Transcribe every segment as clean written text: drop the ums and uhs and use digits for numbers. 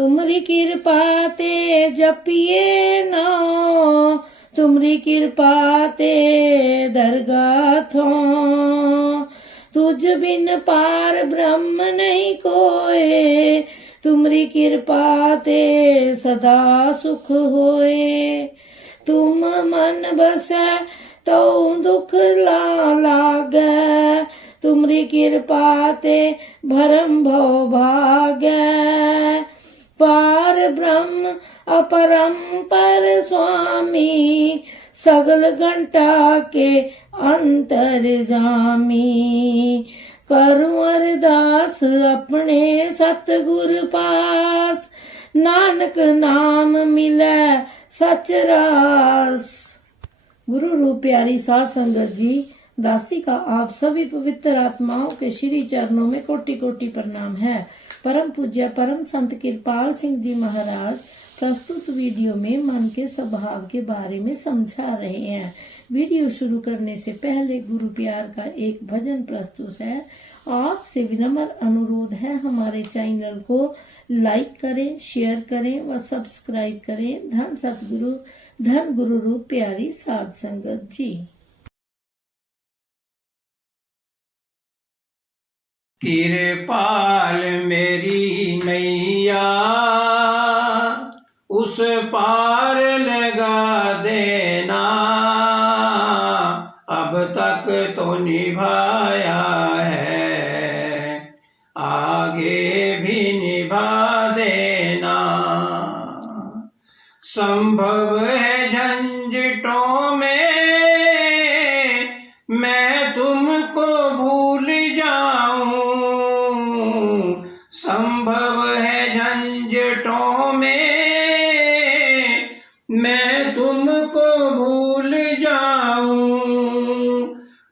तुमरी कृपा ते जपिए नाम, तुमरी कृपा ते दरगाह थो। तुझ बिन पार ब्रह्म नहीं कोय, तुमरी कृपा ते सदा सुख होए। तुम मन बसै तो दुख लागे, तुमरी कृपा ते भरम भव भागै। पार ब्रह्म अपरंपर स्वामी, सगल घंटा के अंतर जामी। करूं अरदास अपने सतगुर पास, नानक नाम मिले सच रास। गुरु रूप प्यारी साध संगत जी, दासी का आप सभी पवित्र आत्माओं के श्री चरणों में कोटि कोटि प्रणाम है। परम पूज्य परम संत कृपाल सिंह जी महाराज प्रस्तुत वीडियो में मन के स्वभाव के बारे में समझा रहे हैं। वीडियो शुरू करने से पहले गुरु प्यार का एक भजन प्रस्तुत है। आपसे विनम्र अनुरोध है, हमारे चैनल को लाइक करें, शेयर करें व सब्सक्राइब करें। धन सतगुरु धन गुरु रूप प्यारी साध संगत जी। कृपाल मेरी नैया उस पार लगा देना, अब तक तो निभाया है, आगे भी निभा देना। संभव है झंझटों में मैं तुमको भूल जाऊं, संभव है झंझटों में मैं तुमको भूल जाऊं,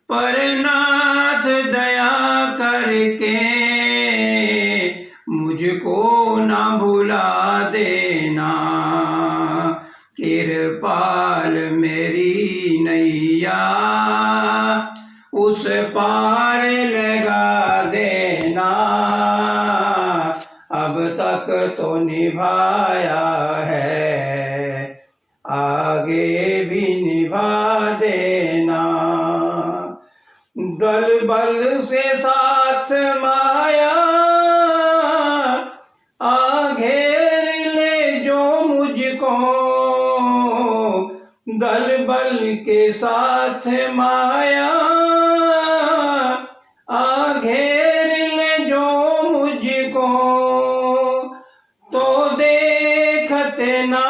पर नाथ दया करके मुझको ना भुला देना। कृपाल मेरी नैया उस पार लगा देना, अब तक तो निभाया है, आगे भी निभा देना। दल बल से साथ माया घेर ले जो मुझको, दल बल के साथ माया घेर ले जो मुझको, तो देखते ना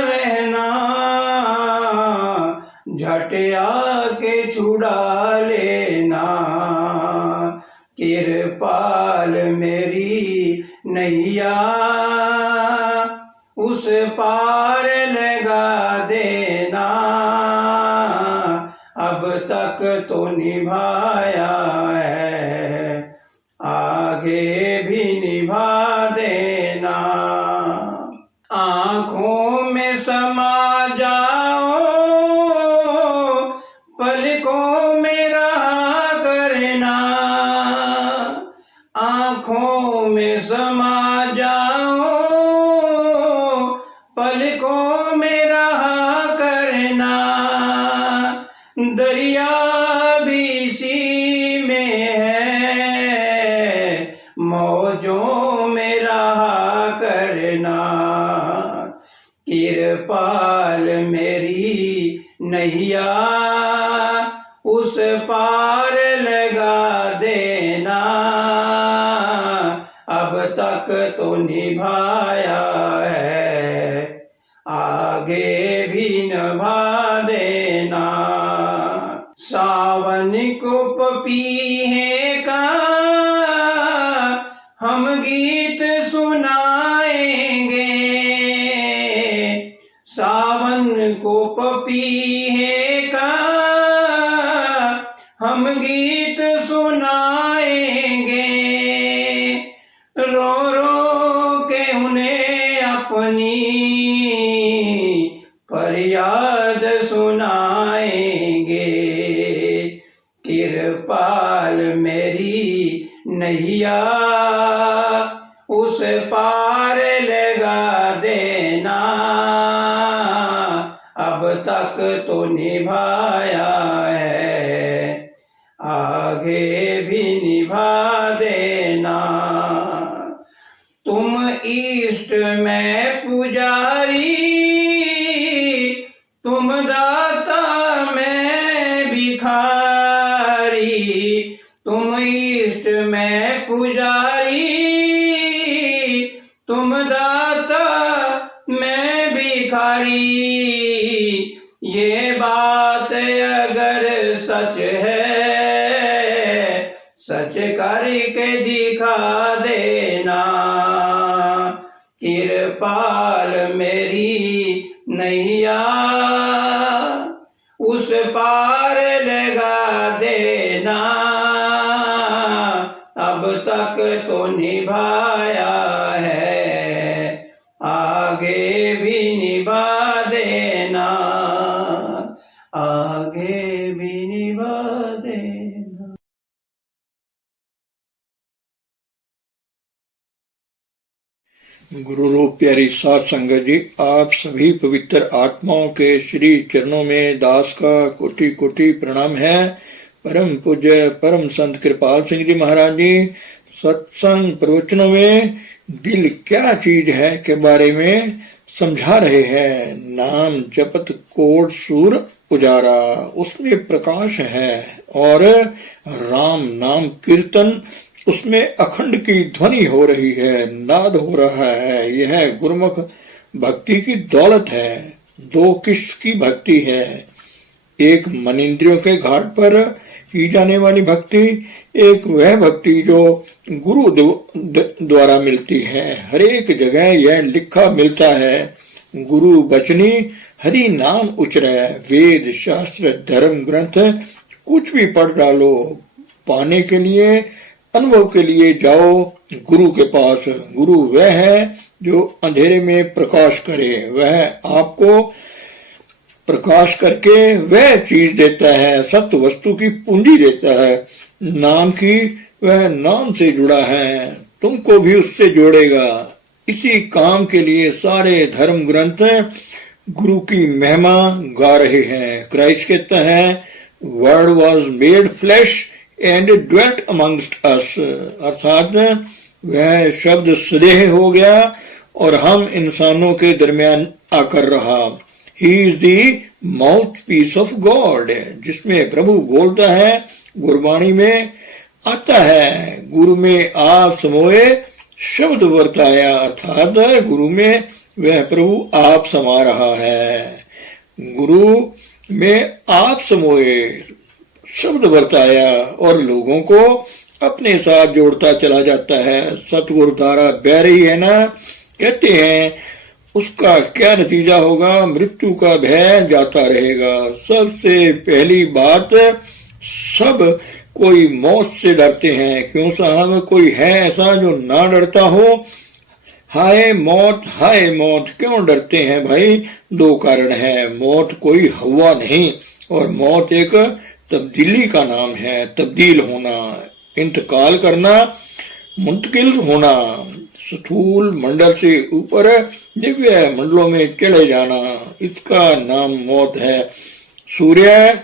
रहना, झट आके छुड़ा लेना। कृपाल मेरी नैया उस पार लगा देना, अब तक तो निभाया है, आगे भी निभा देना। आँखों में समा जाओ, पलकों में रहा करना, आँखों में समा जाओ, पलकों में रहा करना। दरिया भी इसी में है, मौजों में रहा करना। कृपाल मेरी नैया उस पार लगा देना, अब तक तो निभाया है, आगे भी निभा देना। सावन को पपीहे का हम गीत सुनाएंगे, सावन को पपीहे का हम गीत सुनाएंगे, रो रो के उन्हें अपनी फरियाद सुनाएंगे। कृपाल मेरी नैया उस पार लगा अब तक तो निभाया है, आगे भी निभा देना। तुम इष्ट में पुजारी, तुम दाता मैं भिखारी। तुम इष्ट में पुजारी, तुम दाता मैं भिखारी। ये बात अगर सच है, सच करके दिखा देना। कृपाल मेरी नैया उस पार लगा देना। अब तक तो निभाया है, आगे भी निभा देना, आगे भी निभा देना। गुरु रूप प्यारी साध संगत जी, आप सभी पवित्र आत्माओं के श्री चरणों में दास का कोटि कोटि प्रणाम है। परम पूज्य परम संत कृपाल सिंह जी महाराज जी सत्संग प्रवचनों में दिल क्या चीज है के बारे में समझा रहे हैं। नाम जपत कोट सूर उजारा, उसमें प्रकाश है, और राम नाम कीर्तन उसमें अखंड की ध्वनि हो रही है, नाद हो रहा है। यह गुरुमुख भक्ति की दौलत है। दो किस्त की भक्ति है, एक मन इंद्रियों के घाट पर की जाने वाली भक्ति, एक वह भक्ति जो गुरु द्वारा मिलती है। हर एक जगह यह लिखा मिलता है, गुरु बचनी हरि नाम उचरै। वेद शास्त्र धर्म ग्रंथ कुछ भी पढ़ डालो, पाने के लिए अनुभव के लिए जाओ गुरु के पास। गुरु वह है जो अंधेरे में प्रकाश करे, वह आपको प्रकाश करके वह चीज देता है, सत्य वस्तु की पूंजी देता है। नाम की वह नाम से जुड़ा है, तुमको भी उससे जोड़ेगा। इसी काम के लिए सारे धर्म ग्रंथ गुरु की महिमा गा रहे हैं। क्राइस्ट कहता है, word was made flash and dwelt amongst अस, अर्थात वह शब्द स्नेह हो गया और हम इंसानों के दरमियान आकर रहा। He is the mouthpiece of God, जिसमें प्रभु बोलता है, गुरबाणी में आता है, गुरु में आप समोए शब्द वर्ताया, अर्थात गुरु में वह प्रभु आप समा रहा है। गुरु में आप समोए शब्द वर्ताया और लोगों को अपने साथ जोड़ता चला जाता है। सतगुरु धारा बह रही है ना, कहते हैं उसका क्या नतीजा होगा, मृत्यु का भय जाता रहेगा। सबसे पहली बात, सब कोई मौत से डरते हैं। क्यों साहब, कोई है ऐसा जो ना डरता हो? हाय मौत क्यों डरते हैं भाई? दो कारण है। मौत कोई हवा नहीं, और मौत एक तब्दीली का नाम है। तब्दील होना, इंतकाल करना, मुंतकिल होना, स्थूल मंडल से ऊपर दिव्य मंडलों में चले जाना, इसका नाम मौत है। सूर्य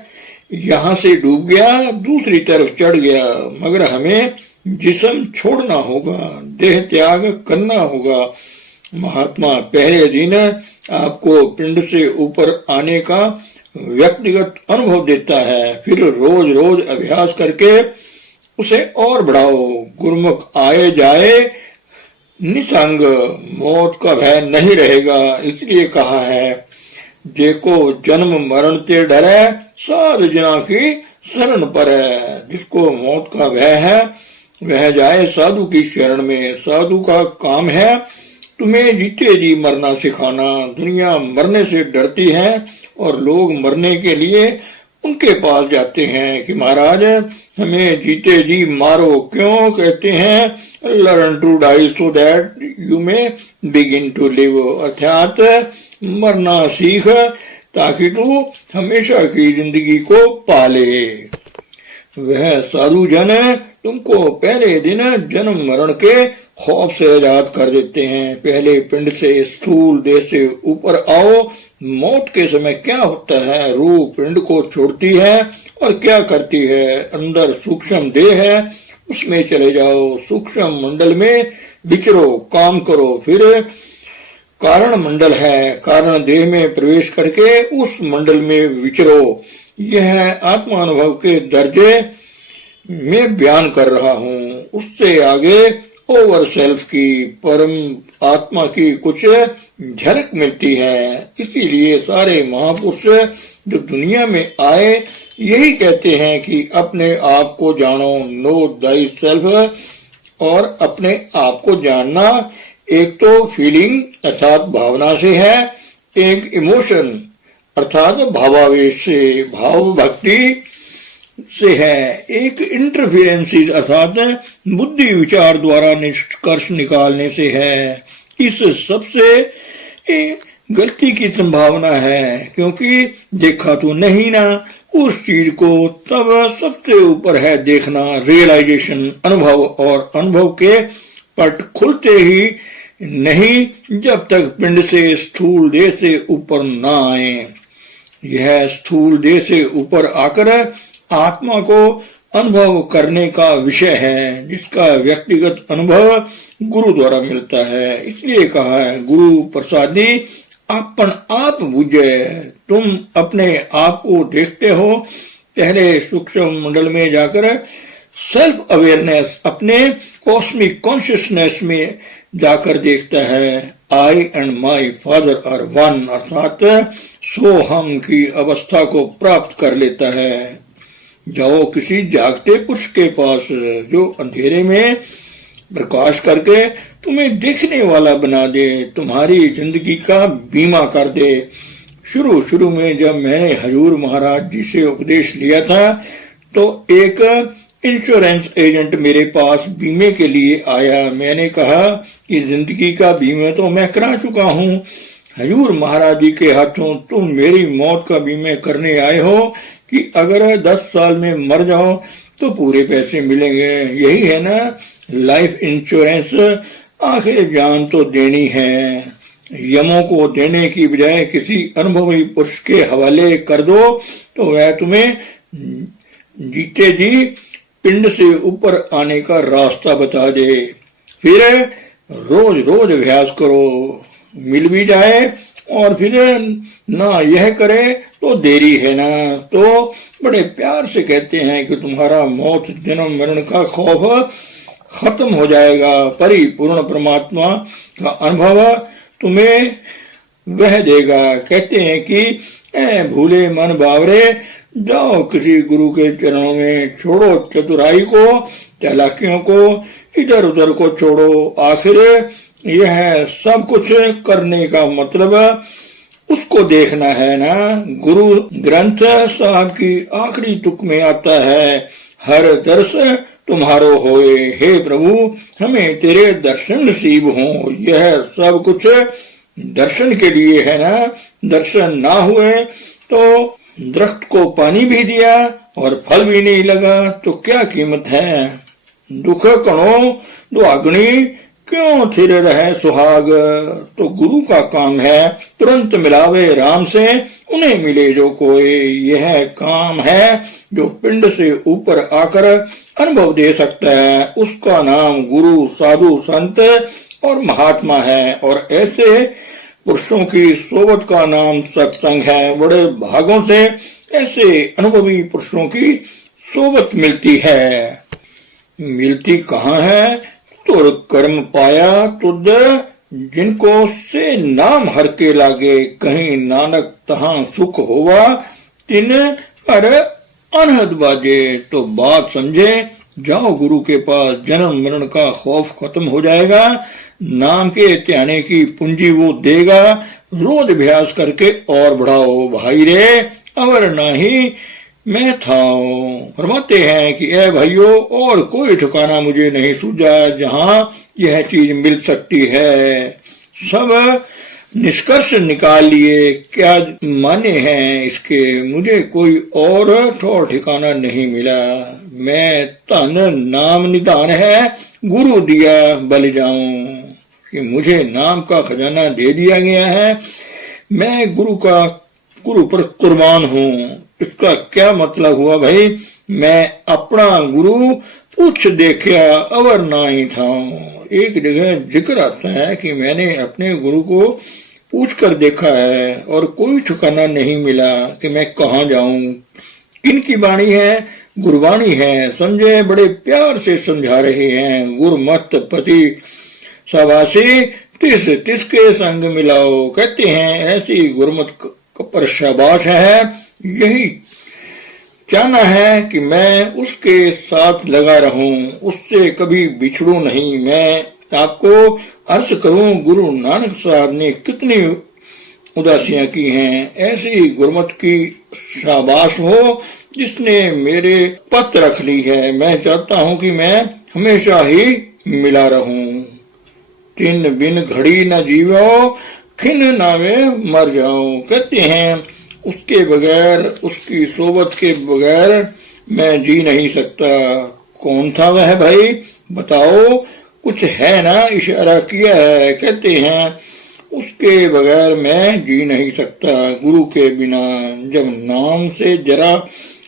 यहाँ से डूब गया, दूसरी तरफ चढ़ गया, मगर हमें जिस्म छोड़ना होगा, देह त्याग करना होगा। महात्मा पहले दिन आपको पिंड से ऊपर आने का व्यक्तिगत अनुभव देता है, फिर रोज रोज अभ्यास करके उसे और बढ़ाओ। गुरुमुख आए जाए निसंग, मौत का भय नहीं रहेगा। इसलिए कहा है, जेको जन्म मरण ते डरे, साध जना की शरण पर है। जिसको मौत का भय है वह जाए साधु की शरण में। साधु का काम है तुम्हें जीते जी मरना सिखाना। दुनिया मरने से डरती है और लोग मरने के लिए उनके पास जाते हैं कि महाराज हमें जीते जी मारो। क्यों कहते हैं learn to die so that you may begin to live, अर्थात मरना सीख ताकि तू हमेशा की जिंदगी को पाले। वह साधु जन तुमको पहले दिन जन्म मरण के खौफ से आजाद कर देते हैं। पहले पिंड से स्थूल देह से ऊपर आओ। मौत के समय क्या होता है? रूह पिंड को छोड़ती है और क्या करती है? अंदर सूक्ष्म देह है, उसमें चले जाओ, सूक्ष्म मंडल में विचरो, काम करो। फिर कारण मंडल है, कारण देह में प्रवेश करके उस मंडल में विचरो। यह आत्मानुभव के दर्जे में बयान कर रहा हूँ। उससे आगे ओवर सेल्फ की, परम आत्मा की कुछ झलक मिलती है। इसीलिए सारे महापुरुष जो दुनिया में आए यही कहते हैं कि अपने आप को जानो, नो दाई सेल्फ। और अपने आप को जानना एक तो फीलिंग अर्थात भावना से है, एक इमोशन अर्थात भावावेश से, भाव भक्ति से है, एक इंटरफेरेंस अर्थात बुद्धि विचार द्वारा निष्कर्ष निकालने से है। इस सबसे गलती की संभावना है, क्योंकि देखा तो नहीं ना उस चीज को। तब सबसे ऊपर है देखना, रियलाइजेशन, अनुभव। और अनुभव के पट खुलते ही नहीं जब तक पिंड से स्थूल देह से ऊपर ना आए। यह स्थूल देह से ऊपर आकर आत्मा को अनुभव करने का विषय है, जिसका व्यक्तिगत अनुभव गुरु द्वारा मिलता है। इसलिए कहा है गुरु प्रसादी अपन आप बुझे। तुम अपने आप को देखते हो, पहले सूक्ष्म मंडल में जाकर सेल्फ अवेयरनेस, अपने कॉस्मिक कॉन्शियसनेस में जाकर देखता है। I and my father are one अर्थात सो हम की अवस्था को प्राप्त कर लेता है। जाओ किसी जागते पुरुष के पास जो अंधेरे में प्रकाश करके तुम्हें देखने वाला बना दे, तुम्हारी जिंदगी का बीमा कर दे। शुरू में जब मैंने हजूर महाराज जी से उपदेश लिया था तो एक इंश्योरेंस एजेंट मेरे पास बीमे के लिए आया। मैंने कहा कि जिंदगी का बीमा तो मैं करा चुका हूँ, हजूर महाराज जी के हाथों तुम मेरी मौत का बीमा करने आए हो कि अगर 10 साल में मर जाओ तो पूरे पैसे मिलेंगे। यही है ना लाइफ इंश्योरेंस। आखिर जान तो देनी है, यमों को देने की बजाय किसी अनुभवी पुरुष के हवाले कर दो तो वह तुम्हें जीते जी पिंड से ऊपर आने का रास्ता बता दे। फिर रोज रोज अभ्यास करो, मिल भी जाए और फिर ना यह करे तो देरी है ना। तो बड़े प्यार से कहते हैं कि तुम्हारा मौत जन्म मरण का खौफ खत्म हो जाएगा। परिपूर्ण परमात्मा का अनुभव तुम्हें वह देगा। कहते हैं कि ए भूले मन बावरे, जाओ किसी गुरु के चरणों में, छोड़ो चतुराई को, चालाकियों को, इधर उधर को छोड़ो। आखिर यह सब कुछ करने का मतलब उसको देखना है ना। गुरु ग्रंथ साहब की आखिरी तुक में आता है, हर दर्श तुम्हारो होए, हे प्रभु हमें तेरे दर्शन नसीब हो। यह सब कुछ दर्शन के लिए है ना। दर्शन ना हुए तो दरख्त को पानी भी दिया और फल भी नहीं लगा तो क्या कीमत है। दुख कणो दुआगनी, क्यों थिर रहे सुहाग। तो गुरु का काम है तुरंत मिलावे राम से, उन्हें मिले जो कोई। यह काम है जो पिंड से ऊपर आकर अनुभव दे सकता है। उसका नाम गुरु, साधु, संत और महात्मा है। और ऐसे पुरुषों की सोबत का नाम सत्संग है। बड़े भागों से ऐसे अनुभवी पुरुषों की सोबत मिलती है। मिलती कहाँ है? तुर कर्म पाया तुद, जिनको से नाम हर के लागे, कहीं नानक तहां सुख होवा, तिन कर अनहद बाजे। तो बात समझे, जाओ गुरु के पास, जन्म मरण का खौफ खत्म हो जाएगा। नाम के त्याने की पूंजी वो देगा। रोज अभ्यास करके और बढ़ाओ भाई रे, अवर नाही मैं था। फरमाते हैं कि ए भाइयों, और कोई ठिकाना मुझे नहीं सूझा जहां यह चीज मिल सकती है। सब निष्कर्ष निकाल लिए, क्या माने हैं इसके, मुझे कोई और ठौर ठिकाना नहीं मिला। मैं तन नाम निदान है, गुरु दिया बल जाऊं, कि मुझे नाम का खजाना दे दिया गया है, मैं गुरु पर कुर्बान हूं। इसका क्या मतलब हुआ भाई, मैं अपना गुरु पूछ देखा अवर ना ही था। एक जगह जिक्र आता है कि मैंने अपने गुरु को पूछ कर देखा है और कोई ठिकाना नहीं मिला कि मैं कहाँ जाऊं। किनकी वाणी है, गुरबाणी है। संजय बड़े प्यार से समझा रहे हैं, गुरमत पति शाबाशी तिसके संग मिलाओ। कहते हैं ऐसी गुरमत पर शाबाश है, यही चाहना है कि मैं उसके साथ लगा रहूं, उससे कभी बिछड़ू नहीं। मैं आपको अर्ज करूं, गुरु नानक साहब ने कितनी उदासियां की हैं। ऐसी गुरमत की शाबाश हो जिसने मेरे पत रख ली है। मैं चाहता हूं कि मैं हमेशा ही मिला रहूं। तिन बिन घड़ी न जीवो, खिन नावे मर जाऊं। कहते हैं उसके बगैर, उसकी सोबत के बगैर मैं जी नहीं सकता। कौन था वह भाई, बताओ, कुछ है ना, इशारा किया है। कहते हैं उसके बगैर मैं जी नहीं सकता, गुरु के बिना। जब नाम से जरा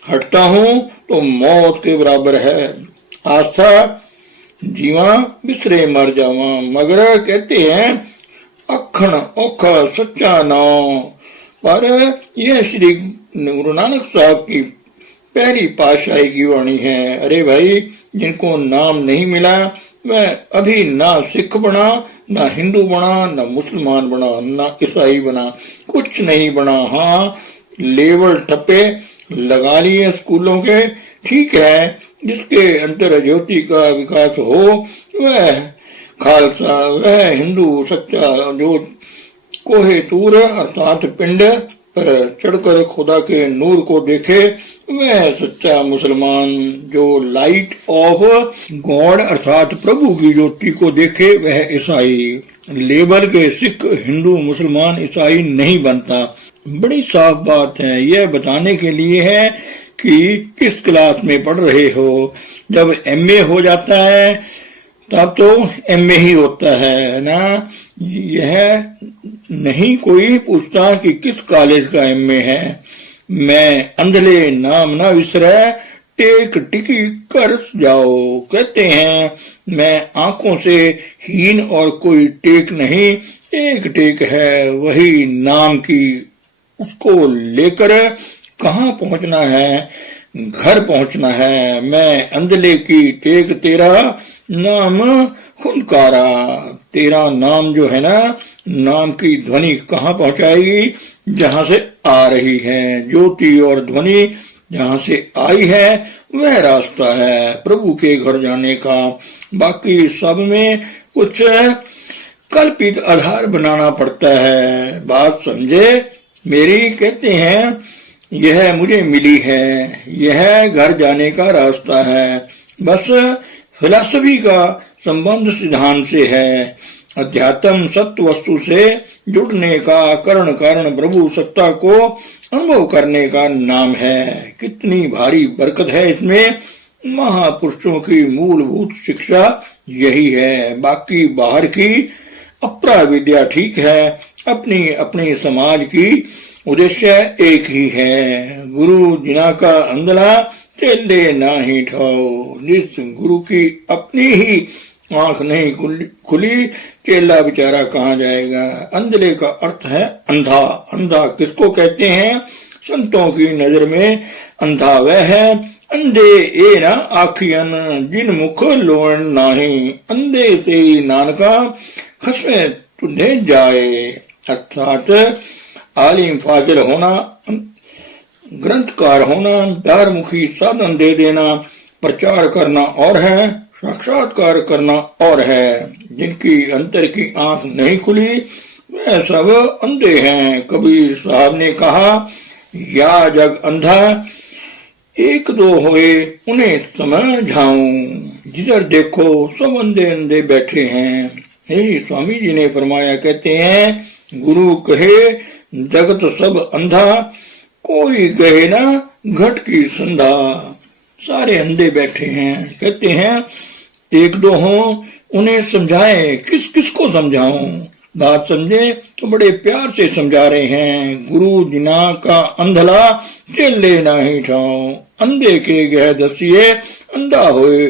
हटता हूं तो मौत के बराबर है। आस्था जीवा बिसरे मर जावा। मगर कहते हैं अखण औखा सच्चा नाम। पर यह श्री गुरु नानक साहब की पहली पातशाही की वाणी है। अरे भाई, जिनको नाम नहीं मिला वह अभी ना सिख बना, ना हिंदू बना, ना मुसलमान बना, ना ईसाई बना, कुछ नहीं बना। हाँ, लेवल ठप्पे लगा लिए स्कूलों के, ठीक है। जिसके अंतर ज्योति का विकास हो वह खालसा, वह हिंदू सच्चा, जो कोहे तूर अर्थात पिंड पर चढ़कर खुदा के नूर को देखे वह सच्चा मुसलमान, जो लाइट ऑफ गॉड अर्थात प्रभु की ज्योति को देखे वह ईसाई। लेबल के सिख, हिंदू, मुसलमान, ईसाई नहीं बनता। बड़ी साफ बात है, यह बताने के लिए है कि किस क्लास में पढ़ रहे हो। जब एमए हो जाता है तब तो एमए ही होता है ना। यह नहीं कोई पूछता कि किस कॉलेज का एमए है। मैं अंधले नाम ना विसरे, टेक टिकी कर जाओ। कहते हैं मैं आंखों से हीन और कोई टेक नहीं, एक टेक है वही नाम की। उसको लेकर कहाँ पहुंचना है, घर पहुंचना है। मैं अंधले की टेक तेरा नाम खुनकारा। तेरा नाम जो है ना, नाम की ध्वनि कहाँ पहुंचाएगी, जहां से आ रही है। ज्योति और ध्वनि जहां से आई है वह रास्ता है प्रभु के घर जाने का। बाकी सब में कुछ कल्पित आधार बनाना पड़ता है। बात समझे मेरी। कहते हैं यह मुझे मिली है, यह घर जाने का रास्ता है। बस फिलॉसफी का संबंध सिद्धांत से है। अध्यात्म सत्य वस्तु से जुड़ने का, करण कारण प्रभु सत्ता को अनुभव करने का नाम है। कितनी भारी बरकत है इसमें। महापुरुषों की मूलभूत शिक्षा यही है। बाकी बाहर की अपरा विद्या ठीक है, अपनी अपनी समाज की उद्देश्य एक ही है। गुरु जिना का अंधला चेले ना ही ठाओ। जिस गुरु की अपनी ही आंख नहीं खुली, चेला बेचारा कहाँ जाएगा। अंधले का अर्थ है अंधा। अंधा किसको कहते हैं? संतों की नजर में अंधा वह है अंधे ए ना आखियन जिन मुख लोण नाही। अंधे से ही नानका खसमे तुझे जाए। अर्थात आलिम फाजिल होना, ग्रंथकार होना, दारमुखी साधन दे देना, प्रचार करना और है, साक्षात्कार करना और है। जिनकी अंतर की आंख नहीं खुली वह सब अंधे हैं। कबीर साहब ने कहा, या जग अंधा एक दो होए उन्हें समझाऊं। जिधर देखो सब अंधे अंधे बैठे हैं। यही स्वामी जी ने फरमाया। कहते हैं गुरु कहे जगत सब अंधा, कोई कहे ना घट की संधा। सारे अंधे बैठे हैं, कहते हैं एक दो हों उन्हें समझाए, किस किस को समझाऊं। बात समझे तो बड़े प्यार से समझा रहे हैं। गुरु जिना का अंधला चले नाही ठाऊं, अंधे के गह दसिए अंधा होए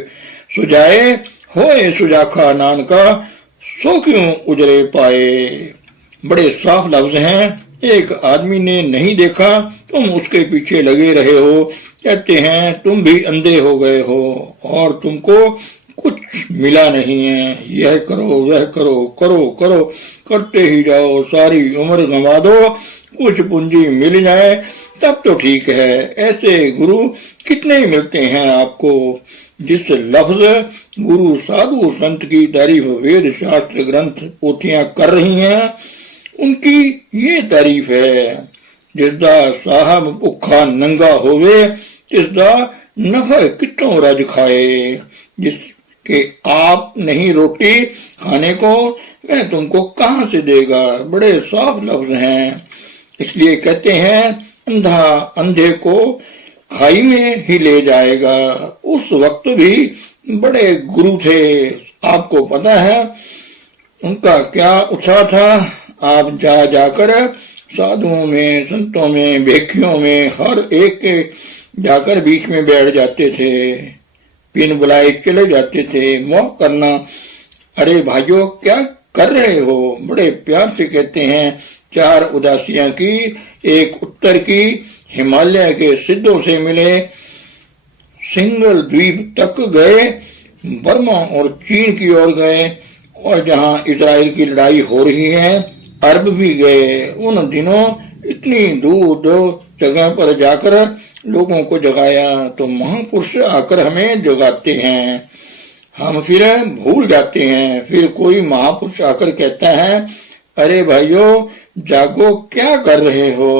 सुजाए, होए सुजाखा नानका सो क्यों उजरे पाए। बड़े साफ लफ्ज हैं। एक आदमी ने नहीं देखा, तुम उसके पीछे लगे रहे हो, कहते हैं तुम भी अंधे हो गए हो और तुमको कुछ मिला नहीं है। यह करो वह करो, करो करो करते ही जाओ, सारी उम्र गंवा दो, कुछ पूंजी मिल जाए तब तो ठीक है। ऐसे गुरु कितने ही मिलते हैं आपको। जिस लफ्ज गुरु साधु संत की तारीफ वेद शास्त्र ग्रंथ पोथियां कर रही हैं, उनकी ये तारीफ है। जिसदा साहब भुखा नंगा होवे, तिसदा नफर कितों रज खाए। जिसके आप नहीं रोटी खाने को, वह तुमको कहां से देगा। बड़े साफ लफ्ज हैं। इसलिए कहते हैं अंधा अंधे को खाई में ही ले जाएगा। उस वक्त भी बड़े गुरु थे, आपको पता है उनका क्या उत्साह था। आप जाकर साधुओं में, संतों में, भेखियों में हर एक के जाकर बीच में बैठ जाते थे, बिन बुलाए चले जाते थे। मोह करना, अरे भाइयों क्या कर रहे हो, बड़े प्यार से कहते हैं। चार उदासियां की, एक उत्तर की, हिमालय के सिद्धों से मिले, सिंगल द्वीप तक गए, बर्मा और चीन की ओर गए, और जहां इजराइल की लड़ाई हो रही है अरब भी गए। उन दिनों इतनी दूर दूर जगह पर जाकर लोगों को जगाया, तो महापुरुष आकर हमें जगाते हैं, हम फिर भूल जाते हैं। फिर कोई महापुरुष आकर कहता है अरे भाइयों जागो, क्या कर रहे हो,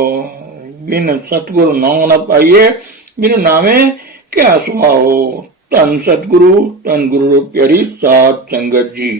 बिन सतगुरु नाम न पाइए, बिन नामे क्या सुहाओ। तन सतगुरु, तन गुरु प्यारी सात संगत जी।